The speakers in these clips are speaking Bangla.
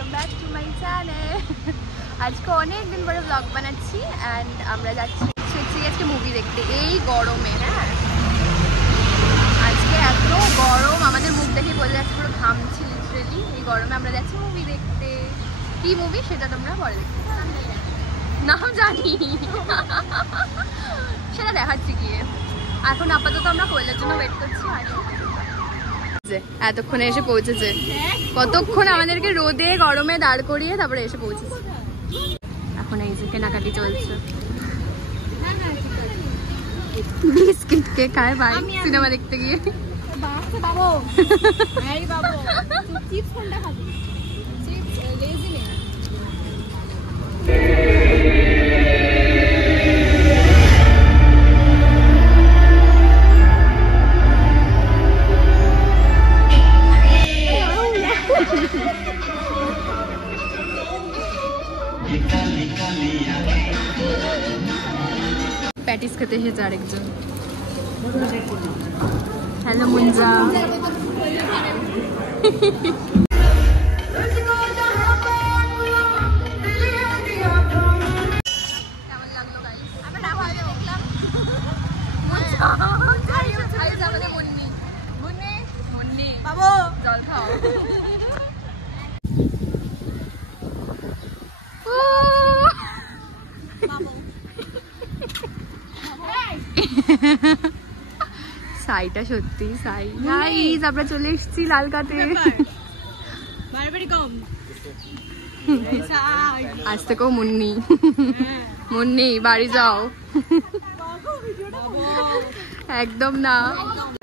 Welcome back to my channel. আজকে অনেক দিন পরে ব্লগ বানাচ্ছি অ্যান্ড আমরা যাচ্ছি আজকে মুভি দেখতে এই গরমে। হ্যাঁ, আজকে এত গরম, আমাদের মুখ দেখে বলে যাচ্ছে পুরো ঘামছি লিটারেলি। এই গরমে আমরা যাচ্ছি মুভি দেখতে। কি মুভি সেটা তোমরা পরে দেখতে, নাম জানি সেটা দেখাচ্ছি গিয়ে। এখন আপাতত আমরা কোয়েলের জন্য ওয়েট করছি। এতক্ষণে এসে পৌঁছেছে, কতক্ষণ আমাদেরকে রোদে গরমে দাঁড় করিয়ে তারপরে এসে পৌঁছেছে। এখন এই যে কেনাকাটি চলছে। বিস্কিট কে খায় ভাই সিনেমা দেখতে গিয়ে। প্যাটিস খেতে এসেছে আরেকজন। হ্যালো মুঞ্জা। কেমন লাগলো গাইস? আমরা না ভাবে দেখলাম মুন্নি মুন্নি মুন্নি বাবু জল খাও। সাইটা সত্যি সাই। গাইস আমরা চলে এসেছি লালকাতে। আজ থেকেও মুন্নি মুন্নি বাড়ি যাও। একদম না,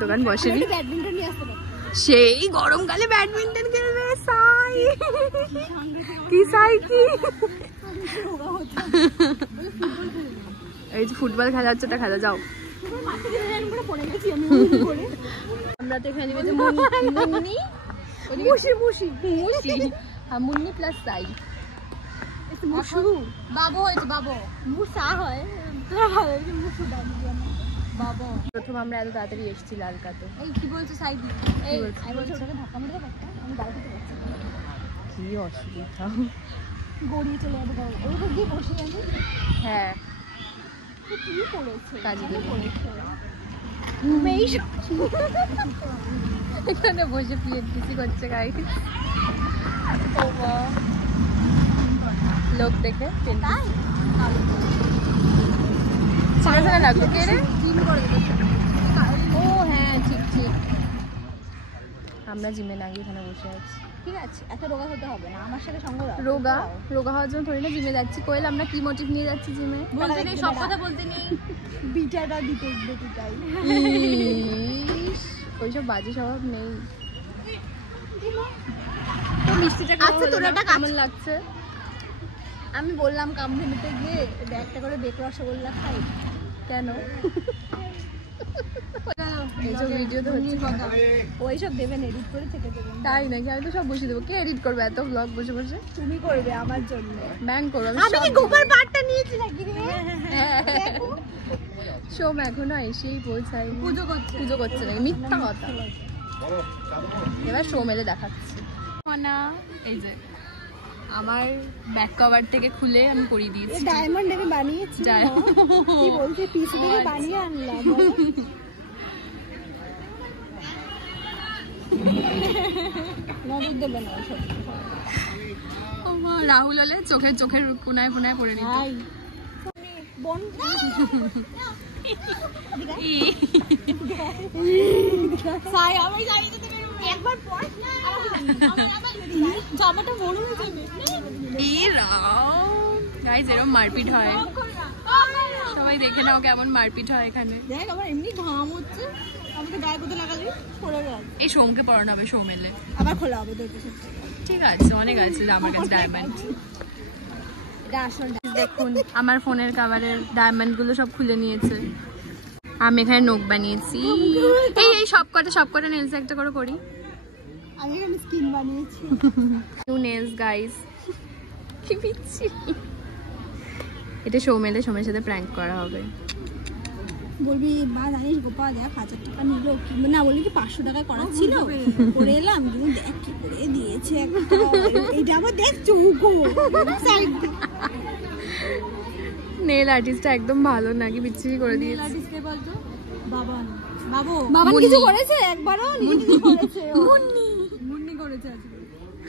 দোকান বসেনি। সেই গরমকালে ব্যাডমিন্টন খেলবে সাই। কি সাই কি এই যে ফুটবল খেলা হচ্ছে, ওটা খেলা যাও। আমরা তো এখানে মুন্নি মুশি মুশি মুশি হ্যাঁ, মুন্নি প্লাস সাই মুশু বাবু হয়েছে। বাবু মুসা হয় বাবু। প্রথম আমরা এত তাড়াতাড়ি এসেছি লালকাতে। এই কি বলছো সাইদি? এই বলছো ধাক্কা মেরে দাও, আমি বাড়ি থেকে যাচ্ছি। কি অসুবিধা, গড়িয়ে চলে যাবে ওইটা গিয়ে বসে যাবে। হ্যাঁ কি করেছে কাজে করেছে এখানে বসে পিএনপিসি করছে গাইস। লোক দেখে ছেড়ে লাগলো কে রে? ও হ্যাঁ ঠিক ঠিক, আমরা জিমে না গিয়ে এখানে বসে আছি। ঠিক আছে, এত রোগা হতে হবে না, আমার সাথে সঙ্গ দাও। রোগা হওয়ার জন্য থোড়ি না জিমে যাচ্ছি। কোয়েল আমরা কি মোটিভ নিয়ে যাচ্ছি জিমে? বলতে নেই, সব কথা বলতে নেই। বিটাটা দিতে চাই, ওইসব বাজে স্বভাব নেই। তো মিষ্টিটা আচ্ছা তোর এটা কেমন লাগছে? আমি বললাম কামধেনুতে গিয়ে একটা করে বেক রসগোল্লা খাই। কেন? এইসব ভিডিওতে হচ্ছে ওইসব দেবেন, এডিট করে থেকে দেবেন। তাই নাকি? আমি তো সব বসে দেবো। কে এডিট করবে এত ব্লগ বসে বসে? তুমি করবে আমার জন্য। ব্যাং করো। আমি কি গোপাল পাটটা নিয়েছি নাকি রে? সোম এখনো এসেই পৌঁছায়নি। পুজো করছে নাকি? মিথ্যা কথা। এবার সোম এলে দেখাচ্ছি। না এই যে আমার ব্যাক কভার থেকে খুলে আমি পরিয়ে দিয়েছি। ডায়মন্ড আমি বানিয়েছি। কি বলতে পিস থেকে বানিয়ে আনলাম। রাহুল হলে চোখের কোনায় কোনায় পড়ে নিত। এরকম মারপিট হয়, সবাই দেখে নাও কেমন মারপিট হয় এখানে। দেখ আমার এমনি ঘাম হচ্ছে, আমাকে গায়ে কোথায় লাগালি পড়ে গেল। এই সোমকে পড়ানো হবে, সোম এলে আবার খোলা হবে। ঠিক আছে, অনেক আছে আমার কাছে ডায়মন্ড। দেখুন আমার ফোনের কভারের ডায়মন্ড গুলো সব খুলে নিয়েছে। আমি এখানে নখ বানিয়েছি। এই সবকটা নেলস একটা করে করি। আমি এখানে স্কিন বানিয়েছি। নিউ নেলস গাইস, কি পিচ্ছি। এটা সোমের সাথে প্র্যাঙ্ক করা হবে। বলবি মা জানিস গোপা দেখ 1000 টাকা নিল কি না বলি কি 500 টাকায় করা ছিল করে এলাম তুমি দেখ কি করে দিয়েছে একটা এইটা আবার দেখ চৌকো নেল আর্টিস্টটা একদম ভালো নাকি বিচ্ছিরি করে দিয়েছে। আর্টিস্ট কে বলতো? বাবা কিছু করেছে একবারও নিজে কিছু করেছে মুন্নি করেছে আজকে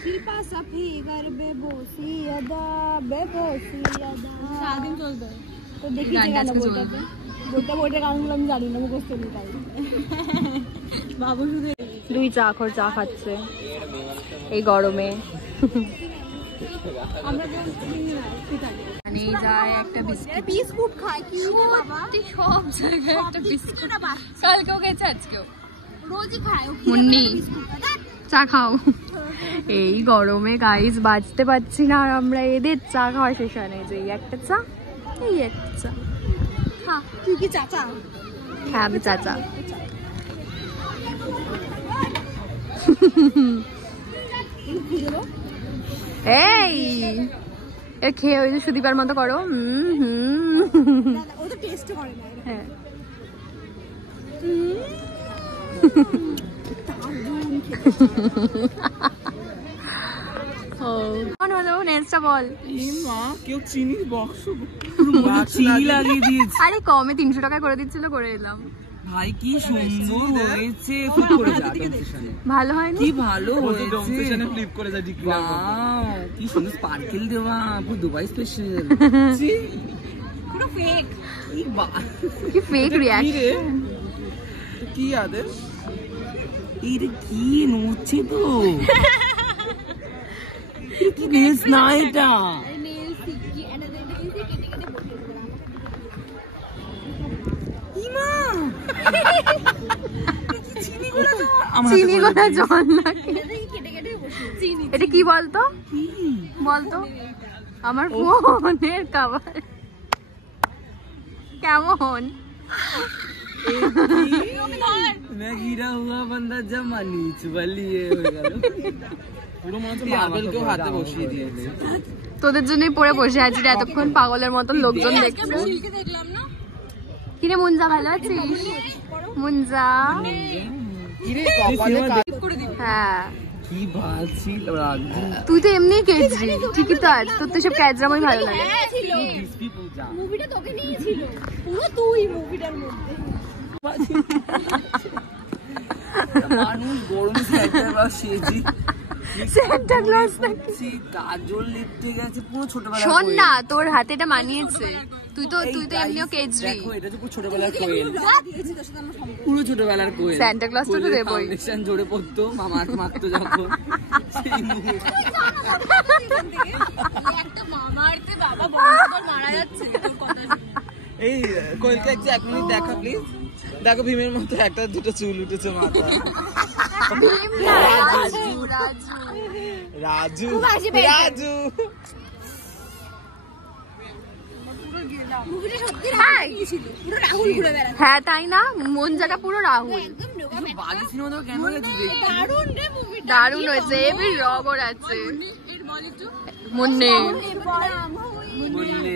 শিল্পা সাফি করবে বসিয়াদা বেবসিয়াদা সারাদিন চলবে তো দেখি গান বলতে বইটা গানগুলো আমি জানি না মুখস্থ নেই তাই বাবু শুধু দুই চা খাচ্ছে এই গরমে। আমরা মানে যায় একটা বিস্কুট খাই কি রে বাবা সব জায়গায় একটা বিস্কুট কালকেও গেছে আজকেও রোজই খায় মুন্নি চা খাও। এই গরমে গাইস বাঁচতে পারছি না আর আমরা এদের চা খাওয়া শেষ হয় না। যে এই একটা চা এই একটা চা হ্যাঁ তুই কি চাচা? হ্যাঁ আমি চাচা। এই এর খেয়ে ওই যে সুদীপার মতো করো। ও তো টেস্ট করে না। হ্যাঁ বল আরে কমে 300 টাকায় করে দিচ্ছিল করে এলাম। ভাই কি সুন্দর হয়েছে ভালো হয়নি? কি ভালো হয়েছে ফ্লিপ করে যা ডিকি কি সুন্দর স্পার্কেল দেওয়া পুরো দুবাই স্পেশাল পুরো ফেক কি ফেক রিঅ্যাকশন কি আদের এর কি নড়ছে তো কি নেলস না এটা নেল সিকি এনাদের দেখেছি কেটে কেটে বসে পড়া ইমা চিনি গোলা জল নাকি কেটে কেটে বসে চিনি এটা কি বলতো বলতো আমার ফোনের কভার কেমন मैं गिरा हुआ बंदा जमा नीच बलिए हो गया পুরো মনে হচ্ছে মার্বেলকেও হাতে বসিয়ে দিয়েছে। তোদের জন্যই পড়ে বসে আছি এতক্ষণ পাগলের মতো লোকজন দেখছে। দেখলাম না কিরে মুনজা ভালো আছিস? মুনজা কিরে কপালে হ্যাঁ কি ভালছি রাজু তুই তো এমনি কেজরি ঠিকই তো আছ তোর তো সব ক্যাজরামই ভালো লাগে। মুভিটা তোকে নিয়েছিল পুরো তুই মুভিটার মধ্যে মানুষ গরমে সাইকেল বা সেজি সেন্টা ক্লজ নাকি কাজল লিপটে গেছে পুরো ছোটবেলা। শোন না তোর হাতে এটা মানিয়েছে তুই তো এমনিও কেজরি। দেখো এটা তো পুরো ছোটবেলার কোয়েল পুরো ছোটবেলার কোয়েল সান্টা ক্লজ তো দেবই ফাউন্ডেশন জোরে পড়তো মামা মাখতো যখন সেই মুভি একটা মামারতে বাবা বন্ধুদের মারা যাচ্ছে তোর কথা এই কোয়েলকে একটু এক মিনিট দেখা প্লিজ। দেখো ভীমের মতো একটা দুটো চুল উঠেছে মাথায়। ভীম না রাজু রাজু রাজু মুভিটা সত্যি রাহুল ছিল পুরো রাহুল ঘুরে বেড়াচ্ছে হ্যাঁ তাই না মনজাটা পুরো রাহুল একদম বাজে সিনেমা তো কেন গেছে দেখতে দারুণ রে মুভিটা দারুণ হয়েছে এবার রগর আছে এর বলি তো মুন্নি বললে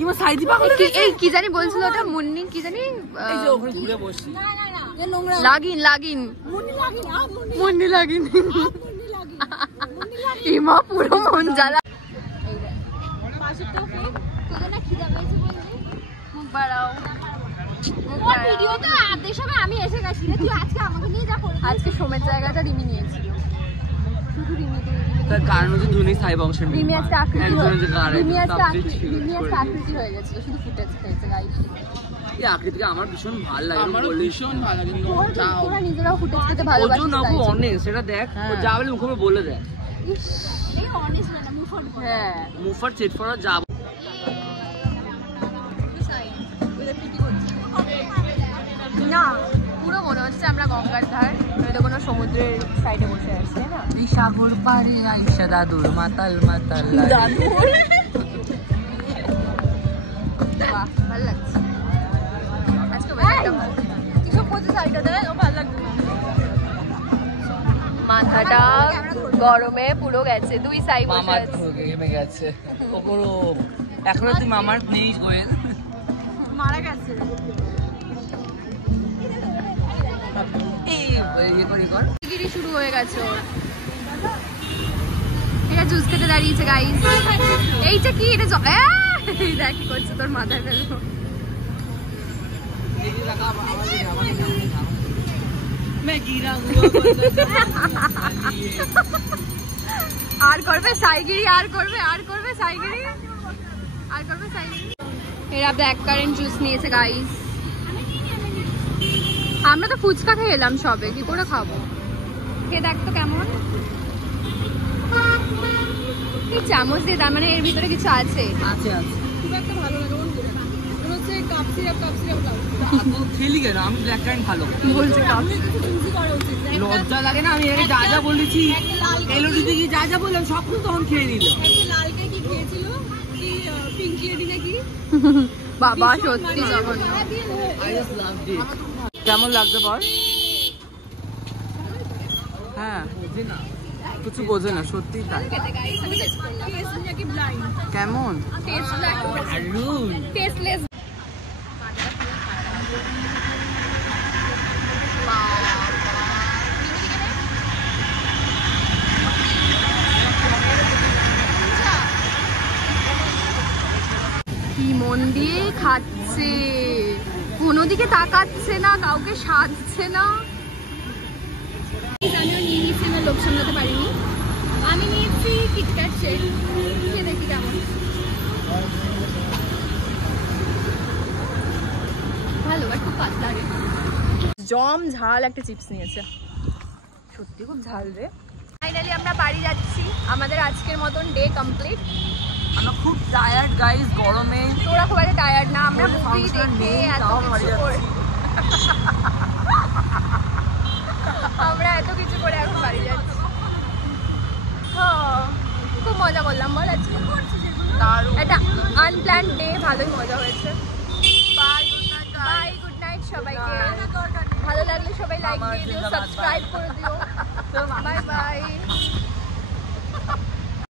ইমা সাইদি পাগল এই কি জানি বলছিল ওটা মুন্নি কি জানি এই যে ওখানে ঘুরে বসি না এ নোংরা লাগিন মুন্নি লাগি না মুন্নি লাগিন মুন্নি লাগি ইমা পুরো মন জ্বালা পাশে তো ফেক তোদের না খিদা পেয়েছে বললি মুখ বাড়াও ওর ভিডিওতে আদেশ হবে আমি এসে গেছি রে তুই আজকে আমাকে নিয়ে যা করে আজকে সোমের জায়গাটা রিমি নিয়েছিল শুধু রিমি তার কারণ হচ্ছে দুনি সাই বংশের মেয়ে। রিমি একটা আকৃতি একজনের যে গাড়ি রিমি একটা complete রিমি একটা আকৃতি হয়ে গেছিল শুধু ফুটেজ পেয়েছে গাইড এই আকৃতিকে আমার ভীষণ ভালো লাগে। আমার ভীষণ ভালো লাগে কিন্তু তোরা নিজেরাও ফুটেজ পেতে ওজন ভালোবাসিস না তাই খুব অনেক সেটা দেখ ও যা বলে মুখে বলে দেয়। ইস এই অনেস্ট না মুফন হ্যাঁ মুফার চেট ফরা যা না পুরো মনে হচ্ছে আমরা গঙ্গার ধার নয়তো কোনো সমুদ্রের সাইডে বসে আছি তাই না সাগর পারে আইসা দাদুর মাতাল মাতাল বাহ ভালো লাগছে আজকে ওয়েদারটা ভালো কিসব করছে শাড়িটা দেখ ও ভালো লাগছে মাথাটা গরমে পুরো গেছে দুই সাই বসে মামার আছে ঘেমে গেছে ও পুরো এখনো তুই মামার নেই গোয়েল মারা গেছে। গিরি শুরু হয়ে গেছে ওর। এটা জুস খেতে দাঁড়িয়েছে গাইস। এইটা কি? এটা দেখ কি করছে, তোর মাথায় ফেলবো। আর করবে সাইগিরি, আর করবে সাইগিরি, আর করবে সাইগিরি। এরা ব্ল্যাক কারেন্ট জুস নিয়েছে গাইস। আমরা তো ফুচকা খেয়ে এলাম সবে, কি করে খাবো? খেয়ে দেখ তো কেমন। এই চামচ দিয়ে, তার মানে এর ভিতরে কিছু আছে। খুব একটা ভালো লাগে হচ্ছে কাপ সিরাপ খেলি কেন? আমি ব্ল্যাক কারেন্ট ভালো বলছে কাপ। লজ্জা লাগে না? আমি আগে যা যা বলেছি, এলওডি থেকে যা যা বললাম সব তো তখন খেয়ে নিল। লালকে কি খেয়েছিল? কি পিঙ্কি এডি নাকি? বাবা সত্যি জঘন্য। কেমন লাগছে বল? হ্যাঁ বুঝি না, কিছু বোঝে না, সত্যি তাই। কেমন? টেস্টলেস। কি মন দিয়ে খাচ্ছে, কোনো দিকে তাকাচ্ছে না, কাউকে সাজছে না। আমিও নিয়ে নিচ্ছি, আমার লোক সামলাতে পারিনি। আমি নিয়েছি কিটক্যাট শেক, খেয়ে দেখি কেমন। ভালো, বাট খুব পাতলা রে। জম ঝাল একটা চিপস নিয়েছে, সত্যি খুব ঝাল রে। ফাইনালি আমরা বাড়ি যাচ্ছি, আমাদের আজকের মতন ডে কমপ্লিট। আমরা খুব টায়ার্ড গাইস, গরমে। তোরা খুব একটা টায়ার্ড না, আমরা মুভি দেখে এত কিছু করে আমরা এত কিছু করে এখন বাড়ি যাচ্ছি। খুব মজা করলাম বল আজকে, একটা আনপ্ল্যান্ড ডে, ভালোই মজা হয়েছে। বাই, গুড নাইট সবাইকে। ভালো লাগলে সবাই লাইক দিয়ে দিও, সাবস্ক্রাইব করে দিও। Bye bye.